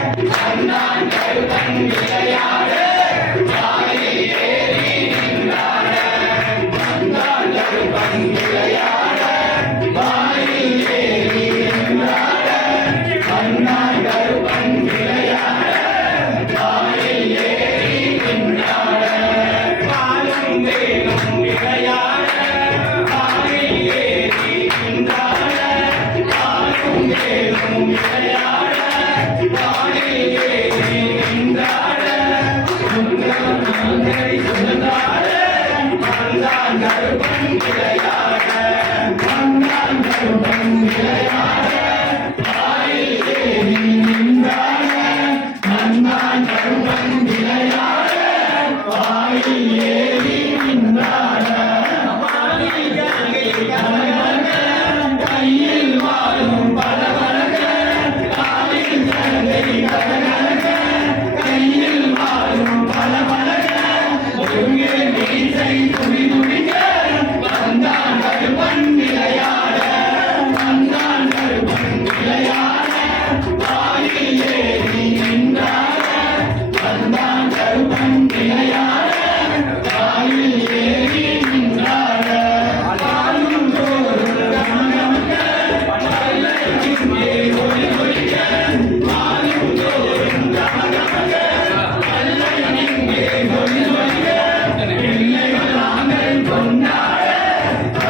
கண்ணான் கருவன் விளையாட கருப்பன் விளையாட மன்னான் கருப்பன் விளையாட